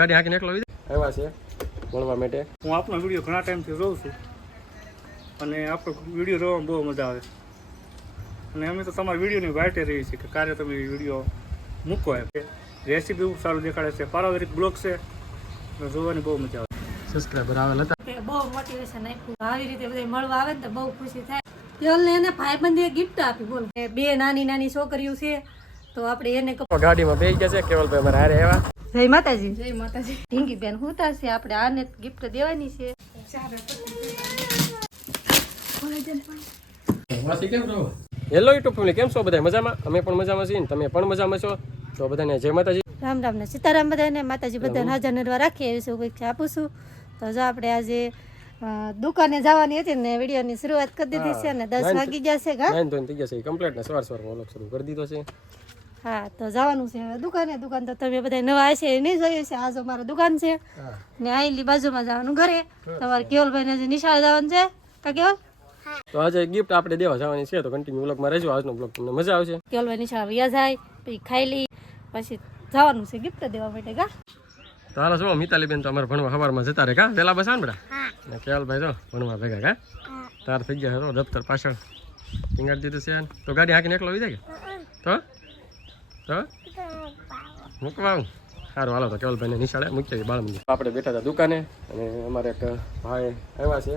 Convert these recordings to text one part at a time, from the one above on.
ગાડી હાંકીને એકલો આવ્યા છે મળવા માટે. હું આપનો વિડીયો ઘણા ટાઈમથી જોઉં છું અને આપણો વિડીયો જોવામાં બહુ મજા આવે અને અમે તો તમારા વિડીયોની વાટે રહી છીએ કે કાર્ય તમે વિડીયો મૂકો એમ. રેસીપી બહુ સારું દેખાડે છે, પારિવારિક બ્લોગ છે, જોવાની બહુ મજા આવે. સબસ્ક્રાઇબર આવેલા હતા, બહુ મોટિવેશન આપ્યું. આવી રીતે બધા મળવા આવે ને તો બહુ ખુશી થાય. કેવલને એને ભાઈબંધે ગિફ્ટ આપી. બોલ, બે નાની નાની છોકરીઓ છે તો આપણે એને ગાડીમાં બેસી ગયા છે. કેવલભાઈ અમારે હારે આવ્યા. જય માતાજી. જય માતાજી. ઢીંગી બેન હુતા છે, આપણે આને ગિફ્ટ દેવાની છે. હેલો યુટ્યુબ ફેમિલી, કેમ છો બધા? મજામાં? અમે પણ મજામાં છીએ ને તમે પણ મજામાં છો તો બધાને જય માતાજી. રામ રામ ને સીતારામ બધાને. માતાજી બધાને હાજર નરવા રાખી આવીશું, કંઈક આપું છું. તો જો આપણે આજે દુકાને જવાની હતી ને વિડીયોની શરૂઆત કરી દીધી છે ને 10 વાગી ગયા છે. નાઈન તો થઈ જશે કમ્પ્લીટ ને સવારમાં વ્લોગ શરૂ કરી દીધો છે. હા, તો જવાનું છે હવે દુકાને. દુકાન તો તમે બધા નવા હશે નહીં જોયું છે. આ જો મારી દુકાન છે ને આઈલી બાજુમાં જવાનું ઘરે. તમારે કેવલભાઈને જે નિશાળ જવાનું છે કા કેવલ? તો આજે ગિફ્ટ આપણે દેવા જવાની છે તો કન્ટિન્યુ વ્લોગમાં રહેજો. આજનો વ્લોગ તમને મજા આવશે. કેવલભાઈ નિશાળ વ્યા જાય પછી ખાઈ લઈ પછી જવાનું છે ગિફ્ટ દેવા માટે. કા તો હાલો જો મિતાલી બેન તો અમારે ભણવા સવારમાં જતા રહે. કા પેલા બસ ને બેટા ને કેવલભાઈ તો ભણવા ભેગા. કા તાર થઈ ગયા તો દફતર પાછળ ટીંગાડી દીધું છે. તો ગાડી હાંકીને એકલો આવી જાય કે તો મૂકવા આવું. સારું હાલો તો કેવલભાઈને નિશાળે મૂકી આવી બાળ મંદિર. આપણે બેઠા હતા દુકાને અને અમારે એક ભાઈ આવ્યા છે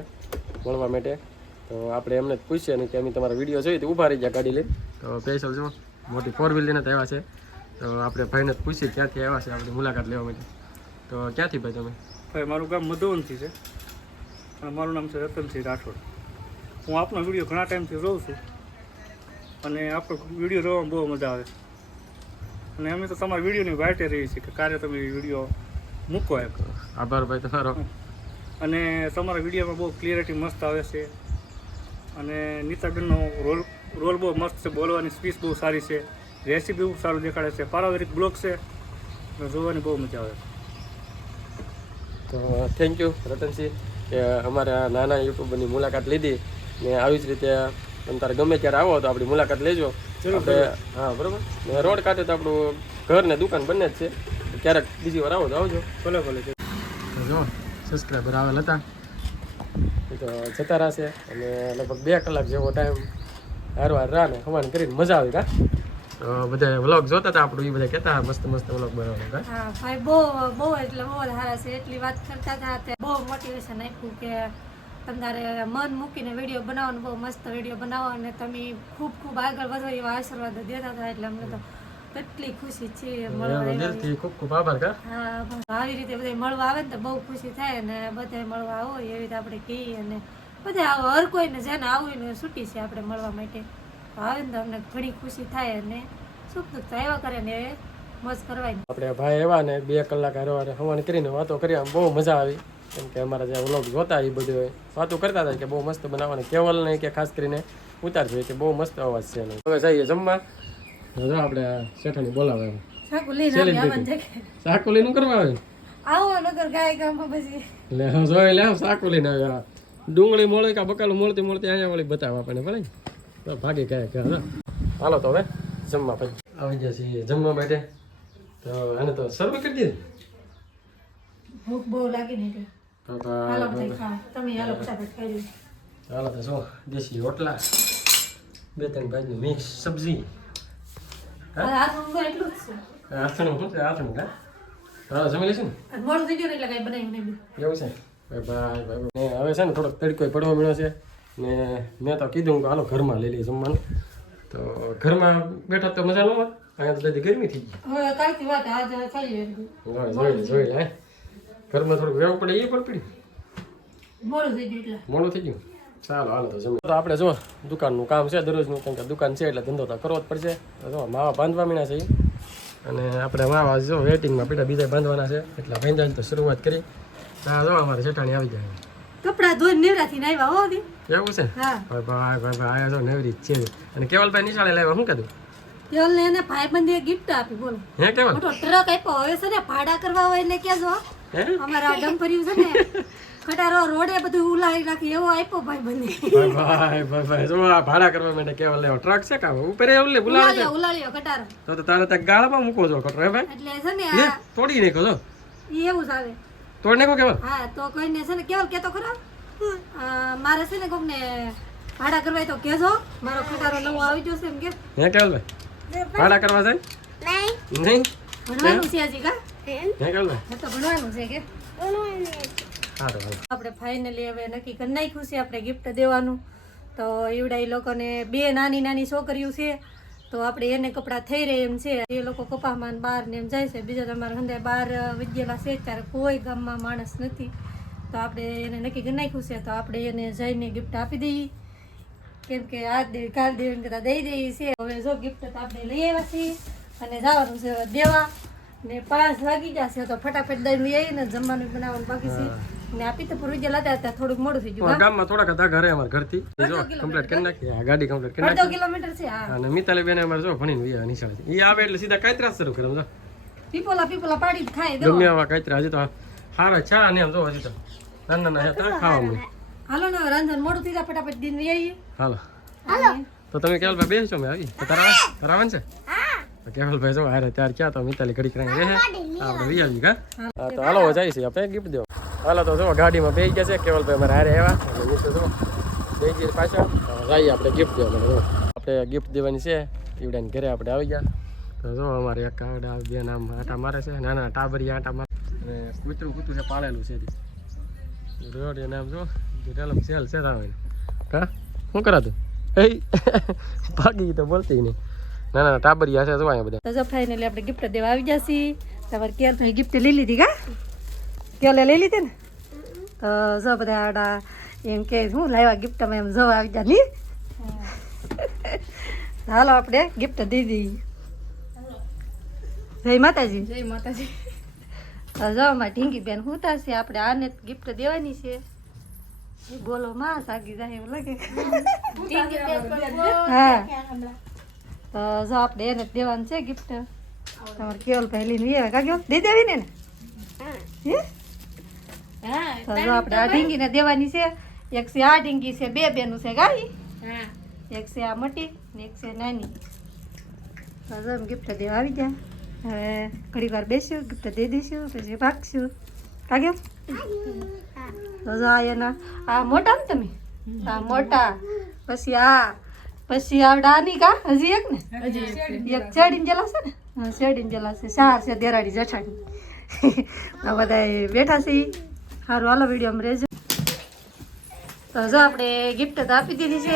મળવા માટે. તો આપણે એમને જ પૂછીએ ને કે અમે તમારા વિડીયો જોઈએ તો ઊભા રહી ગયા ગાડી લઈને. તો સ્પેશિયલ જો મોટી 4 વ્હીલ લઈને તો આવ્યા છે. તો આપણે ભાઈને જ પૂછીએ ક્યાંથી આવ્યા છે આપણી મુલાકાત લેવા માટે. તો ક્યાંથી ભાઈ તમે? ભાઈ મારું ગામ મધુવનથી છે અને મારું નામ છે રતનસિંહ રાઠોડ. હું આપનો વિડીયો ઘણા ટાઈમથી જોઉં છું અને આપણો વિડીયો જોવામાં બહુ મજા આવે અને અમે તો તમારા વિડીયોની વાટે રહી છીએ કે કાર્ય તમે વિડીયો મૂકો એમ. આભાર ભાઈ તમારો. અને તમારા વિડીયોમાં બહુ ક્લિયરિટી મસ્ત આવે છે અને નીતાબેનનો રોલ બહુ મસ્ત છે, બોલવાની સ્પીચ બહુ સારી છે, રેસીપી બહુ સારું દેખાડે છે, પારિવારિક બ્લોગ છે, જોવાની બહુ મજા આવે. તો થેન્ક યુ રતનસિંહ કે અમારા નાના યુટ્યુબરની મુલાકાત લીધી ને આવી જ રીતે તમે તારે ગમે ત્યારે આવો તો આપણી મુલાકાત લેજો. આપણે હા બરાબર ને રોડ કાંઠે તો આપણું ઘર ને દુકાન બંને જ છે. ક્યારેક બીજી વાર આવો તો આવજો. ભલે ભલે. જો સબસ્ક્રાઈબર આવેલ હતા એ તો જતા રહેશે અને લગભગ 2 કલાક જેવો ટાઈમ હારવાર રહ્યા ને હવાન કરીને મજા આવી. કા તો બધા વ્લોગ જોતા હતા આપણું, એ બધા કહેતા મસ્ત મસ્ત વ્લોગ બનાવવાનો. હા ભાઈ બહુ બહુ એટલે બહુ સારા છે. એટલી વાત કરતા હતા, બહુ મોટિવેશન આપ્યું કે તમારે મન મૂકીને વિડીયો બનાવવાનો, બહુ મસ્ત વિડીયો બનાવો અને તમે ખૂબ ખૂબ આગળ વધો એવા આશીર્વાદ દેતા હતા. એટલે અમને તો કેટલી ખુશી છે દિલથી ખૂબ ખૂબ આભાર. કા હા, આવી રીતે બધા મળવા આવે ને તો બહુ ખુશી થાય અને બધા મળવા આવો એવી રીતે આપણે કહીએ અને બધા આવો. હર કોઈને જેને આવીને છૂટી છે આપણે મળવા માટે આવે ને તો અમને ઘણી ખુશી થાય અને સુખ દુઃખ તો આવ્યા કરે ને મસ્ત કરવાય. આપણે ભાઈ એવા ને 2 કલાક હારવાર હવાન કરીને વાતો કરી બહુ મજા આવી. કેમ કે અમારા જે વ્લોગ જોતા એ બધું વાતો કરતા હતા કે બહુ મસ્ત બનાવવાની. કેવલ નહીં કે ખાસ કરીને ઉતારજો કે બહુ મસ્ત અવાજ છે. હવે જઈએ જમવા. જો આપણે શેઠાણી બોલાવે સાકુ લઈને આવવાનું છે. સાકુ લઈને કરવા આવે આવો નગર ગાય ગામમાં પછી લે જોઈ લે સાકુ લઈને આવ્યા. ડુંગળી મોળી કા બકાલું મળતી મળતી અહીંયા વાળી બતાવવા આપણને ભલે તો ભાગી ગયા કે હાલો તો હવે જમવા પછી આવી ગયા છીએ જમવા માટે. તો આને તો સર્વ કરી દીધું. ભૂખ બહુ લાગી ને એટલે હાલો બધા ખાઓ. તમે હાલો ફટાફટ ખાઈ લો. હાલો તો જો દેશી રોટલા, 2-3 ભાઈની મિક્સ સબ્જી. હાથમાં એટલું જ છે. આથણું શું છે? આથણું કા હા જમી લેશું ને મોડું થઈ ગયું ને એટલે કઈ બનાવ્યું નહીં. એવું છે ભાઈ ભાઈ ને હવે છે ને થોડોક તડકો પડવા મળ્યો છે ને મેં તો કીધું કે હાલો ઘરમાં લઈ લઈએ જમવાનું. તો ઘરમાં બેઠા તો મજા ન આવે, અહીંયા તો બધી ગરમી થઈ ગઈ. હવે કાલથી વાત આજ ખાઈ લઈએ. જોઈ લે ઘરમાં થોડુંક રહેવું પડે એ પણ પડી મોડું થઈ ગયું એટલે મોડું થઈ ગયું. ચાલો હાલો તો જમી. તો આપણે જો દુકાનનું કામ છે દરરોજનું, કેમ કે દુકાન છે એટલે ધંધો તો કરવો જ પડશે. તો જો માવા બાંધવા મીના છે અને આપણે માવા જો વેટિંગમાં પીડા બીજા બાંધવાના છે એટલે બાંધવાની તો શરૂઆત કરી. હા જો અમારે શેઠાણી આવી જાય. કપડા ધોઈને નેવરાથી આવ્યા હો દી. એવું છે? હા ભાઈ આયા જો નવરી જ છે. અને કેવલભાઈ નિશાળે લાવ્યા શું કીધું? કેવલને એને ભાઈબંધે ગિફ્ટ આપી. બોલો હે કેવલ મોટો ટ્રક આપ્યો. હવે છે ને ભાડા કરવા હોય એટલે કેજો અમારા ડમ્પર્યું છે ને ખટારો રોડે બધું ઉલાડી નાખી એવો આપ્યો ભાઈબંધે. ભાઈ જો આ ભાડા કરવા માટે કેવલ લેવો ટ્રક છે કા ઉપર એવું ઉલાળ્યો ખટારો. તો તારે ત્યાં ગાળમાં મૂકો છો કટરો હે ભાઈ એટલે છે ને તોડી નાખો છો ઈ એવું જ આવે તોડ નાખો કેવલ હા તો કોઈને છે ને કેવલ કેતો ખરો મારે છે ને કોકને ભાડા કરવા તો કેજો મારો ખટારો નવો આવી જશે એમ કે હે કેવલ ભાઈ ભાડા કરવા જાય નહીં ભણવાનું છે હજી કા હે કેવલ ભાઈ હે તો ભણવાનું છે કે સારું હાલો. આપણે ફાઇનલી હવે નક્કી કરી નાખ્યું છે આપણે ગિફ્ટ દેવાનું તો એવડા એ લોકોને 2 નાની નાની છોકરીઓ છે તો આપણે એને કપડાં થઈ રહે એમ છે એ લોકો કપામાં બહાર ને એમ જાય છે બીજા તમારા હંદે બહાર વિદ્યાલા છે ત્યારે કોઈ ગામમાં માણસ નથી તો આપણે એને નક્કી કરી નાખ્યું છે તો આપણે એને જઈને ગિફ્ટ આપી દઈએ કેમ કે આજ દેવી કાલ દેવી કરતા દઈ દઈએ છે હવે જો ગિફ્ટ તો આપણે લઈ આવ્યા છીએ અને જવાનું છે હવે દેવા ને 5 વાગી જશે તો ફટાફટ દઈને લઈ આવીને જમવાનું બનાવવાનું બાકી છે ને આપી તો પૂર્વ જેલા હતા થોડુંક મોડું થઈ ગયું ગામમાં થોડાક હતા ઘરે અમારા ઘરથી જો કમ્પ્લીટ કરી નાખી આ ગાડી કમ્પ્લીટ કરી 2 કિલોમીટર છે હા અને મિતાલી બેન અમારે જો ભણીને વિયા નિશાળે ઈ આવે એટલે સીધા કાતરા શરૂ કરે જો પીપોલા પાડી ખાઈ દો ગમે આવા કાતરા હજી તો હારા છા ને એમ જો હજી તો નાના નાના હતા ખાવા મળે હાલો ને રંજન મોડું થઈ જાય ફટાફટ દિન લઈ આવીએ હાલો તો તમે કેવલભાઈ બેસજો મેં આવી તો તારાવન છે તો કેવલભાઈ જો હારે ત્યાર ક્યાં તો મિતાલી ઘડી કરી રહે આપણે વી આવી કા હા તો હાલો જાય છે આપણે ગિફ્ટ દેવો હાલો તો જો ગાડીમાં બેસી ગયા છે કેવલભાઈ અમારે હારે આવ્યા અને નીચે જો બેસી ગયા પાછા જઈએ આપણે ગિફ્ટ દેવા માટે આપણે ગિફ્ટ દેવાની છે ઈવડાને ઘરે આપણે આવી ગયા તો જો અમારે એક કાગડા બેન આમ આટા મારે છે નાના ટાબરી આટા મારે અને કૂતરું છે પાળેલું છે રોડ એ નામ જો ડિટેલમ સેલ છે તાવે કા શું કરાતું એ ભાગી તો બોલતી નહીં નાના ટાબરિયા છે જો અહીંયા બધા તો જો ફાઇનલી આપણે ગિફ્ટ દેવા આવી જશે તમારે કેલ તો ગિફ્ટ લઈ લીધી કા કેલે લઈ લીધી ને તો જો બધા આડા એમ કે હું લાવ્યા ગિફ્ટમાં એમ જો આવી જા ની હાલો આપણે ગિફ્ટ દઈ દઈએ જય માતાજી તો જો અમારી ઢીંગી બેન હું છે આપણે આને ગિફ્ટ દેવાની છે એ બોલો માં સાગી જાય એવું લાગે હા તો જો આપણે એને જ દેવાનું છે ગિફ્ટ તમારે કેવલ ભાઈ લઈને આવ્યા કાગ્યો દઈ દેવી ને હે તો જો આપણે આ ઢીંગીને દેવાની છે એક છે આ ઢીંગી છે 2 બેનું છે ગાઈ એક છે આ મોટી ને એક છે નાની તો જો ગિફ્ટ દેવા આવી ગયા હવે ઘડી વાર બેસ્યું ગિફ્ટ દઈ દઈશું પછી ભાગશું કાગ્યો તો જો આ એના આ મોટા ને તમે આ મોટા પછી આવડાની કા હજી એક ને એક શેડીને જેલા છે ને હા શેડીને જેલા છે 4 છે દેરાડી જઠાણી આ બધા બેઠા છે સારું હાલો વિડીયોમાં રહેજો તો જો આપણે ગિફ્ટ તો આપી દીધી છે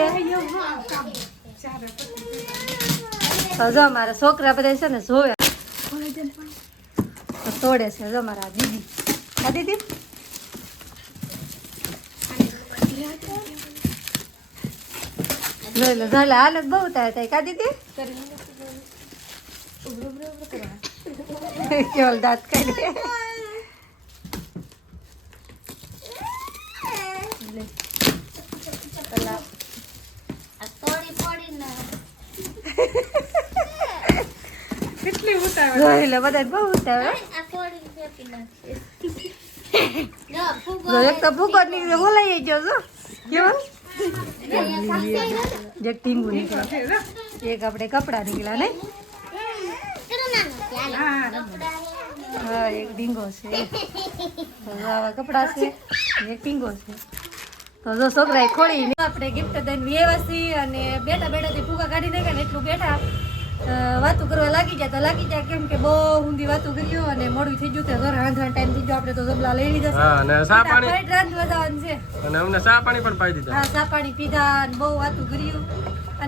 તો જો મારા છોકરા બધા છે ને જોવે તો તોડે છે જો મારા દીદી આ દીદી જોઈ લો હાલત બહુ થાય કા દીદી કેવલ દાંત કાઢી જોઈ લો બધા બહુ ઉતાવે એક તો ભૂકો નીકળે બોલાઈ ગયો છો કેવલ જે ટીંગુ નીકળ્યા એક આપણે કપડા નીકળ્યા ને હા એક ડીંગો છે તો આવા કપડા છે એક ટીંગો છે તો જો છોકરાએ ખોળી આપણે ગિફ્ટ દઈને વ્યવસી અને બેઠા બેઠાથી ફૂગા કાઢી નાખ્યા ને એટલું બેઠા વાતું કરવા લાગી જાય કેમ કે બહુ ઊંધી વાતું કર્યું અને મોડું થઈ ગયું તો રાંધવાનો ટાઈમ થઈ ગયો આપણે તો જબલા લઈ લીધા છે હા અને ચા પાણી રાંધવા જવાનું છે અને અમને ચા પાણી પણ પાઈ દીધા હા ચા પાણી પીધા અને બહુ વાતું કર્યું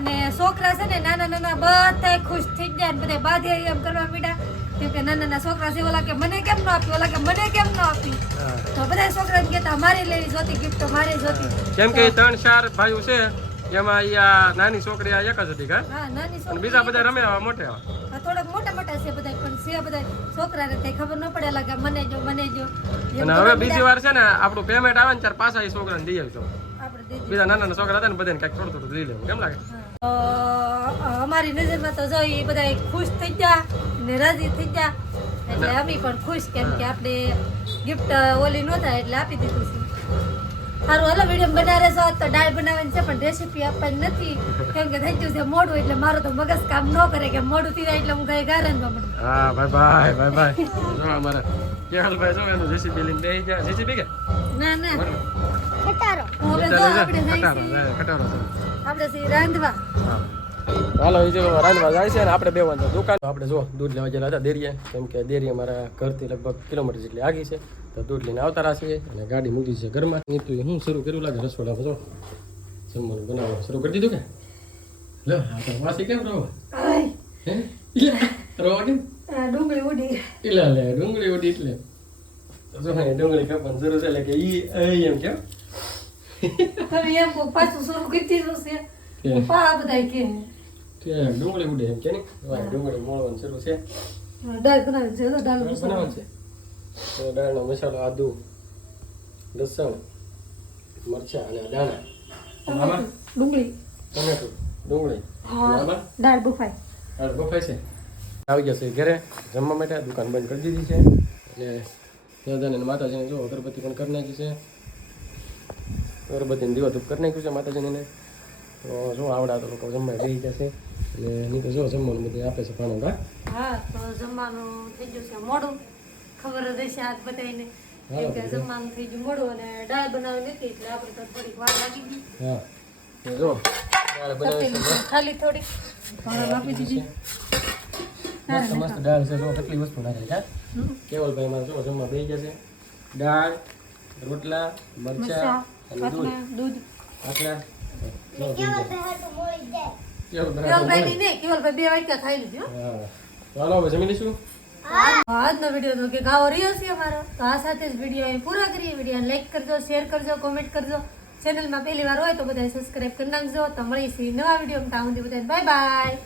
અને છોકરા છે ને નાના બધા ખુશ થઈ ગયા ને બધા બાધે એમ કરવા માંડ્યા કેમ કે નાના છોકરા છે ઓલા કે મને કેમ ન આપી ઓલા કે મને કેમ ન આપી તો બધા છોકરા કહેતા મારે લેવી જોતી ગિફ્ટ મારે જોતી કેમ કે 3-4 ભાઈઓ છે એમાં આ નાની છોકરી આ એક જ હતી કા હા નાની અને છોકરી બીજા બધા રમે આવા મોટે થોડાક મોટા છે બધા પણ છે બધા છોકરાને કઈ ખબર ન પડે લાગે મને જો અને હવે બીજી વાર છે ને આપણું પેમેન્ટ આવે ને ત્યારે પાછા એ છોકરાને દઈ આવજો આપણે દે બીજા નાના છોકરા હતા ને બધાને કંઈક થોડું લઈ લેવું કેમ લાગે અમારી નજરમાં તો જો એ બધા ખુશ થઈ ગયા ને રાજી થઈ ગયા એટલે અમે પણ ખુશ કેમ કે આપણે ગિફ્ટ ઓલી નહોતા એટલે આપી દીધું છે સારું હાલો વિડીયો બનાવે છો તો દાળ બનાવવાની છે પણ રેસીપી આપવાની નથી કેમ કે થઈ ગયું છે મોડું એટલે મારો તો મગજ કામ ન કરે કે મોડું થઈ જાય એટલે હું કઈ ગારનમાં મળું હા બાય જો અમારા કેવલભાઈ જો એનું જેસીબી લઈને બેસી ગયા. જેસીબી કે ના ના ખટારો તો હવે જો આપણે જાય છે ખટારો છે. આપણે સી રાંધવા. હાલો એ જો રાંધવા જાય છે ને આપણે બેવાનું છે દુકાન. આપણે જો દૂધ લેવા ગયેલા હતા દેરીએ, કેમ કે દેરી અમારા ઘરથી લગભગ કિલોમીટર જેટલી આગી છે, તો દૂધ લઈને આવતા રાખીએ અને ગાડી મૂકી છે ઘરમાં. નીતુ હું શરૂ કર્યું લાગે રસોડામાં જો જમવાનું બનાવવાનું શરૂ કરી દીધું કે લો આ તો વાસી કેમ રહો આય હે રહો કેમ આ ડુંગળી ઉડી. એટલે લે ડુંગળી ઉડી એટલે તો જો હે ડુંગળી કાપવાનું શરૂ છે એટલે કે ઈ એમ કેમ તમે એમ કો પાછું શરૂ કરી દીધું છે કે પા બધાય કે ડુંગળી ઉડે એમ કે નહીં ડુંગળી મોળવાનું શરૂ છે. દાળ બનાવી છે તો દાળ બનાવવાનું છે તો દાળનો મસાલો આદુ લસણ મરચાં અને દાણા આમાં ડુંગળી ટમેટું ડુંગળી હા દાળ બફાઈ. દાળ બફાય છે. આવી જશે ઘરે જમવા માટે. દુકાન બંધ કરી દીધી છે અને દાદાને અને માતાજીને જો અગરબત્તી પણ કરી નાખી છે. અગરબત્તીને દીવા ધૂપ કરી નાખ્યું છે માતાજીને. તો જો આવડા તો લોકો જમવા બેસી જશે અને નહીં તો જો જમવાનું બધું આપે છે ભાણો કા. હા તો જમવાનું થઈ ગયું છે મોડું, ખબર જ હશે આજ બધાને કેમ કે જમવાનું થઈ ગયું મોડું અને દાળ બનાવી નથી એટલે આપણે તો થોડીક વાર લાગી ગઈ. હા તો જો દાળ બનાવી છે તપેલી ખાલી થોડીક ભાણા આપી દીધી. મસ્ત મસ્ત દાળ છે. જો કેટલી વસ્તુ નાખે છે. કેવલભાઈ માં જો જમવા બેસી જશે. દાળ રોટલા મરચા અને દૂધ દૂધ આટલા કેવલભાઈ તો મોળી જાય કેવલભાઈ ની નહીં, કેવલભાઈ 2 વાટકા ખાઈ લીધું હો. હા ચાલો હવે જમી લઈશું. આજનો વિડીયો તો કે ગાવો રહ્યો છે અમારો. તો આ સાથે જ વિડીયો અહીં પૂરા કરીએ. વિડીયો લાઈક કરજો, શેર કરજો, કોમેન્ટ કરજો. ચેનલમાં પહેલી વાર હોય તો બધા સબસ્ક્રાઇબ કરી નાખજો. તો મળીશું નવા વિડીયો. ત્યાં સુધી બધા બાય બાય.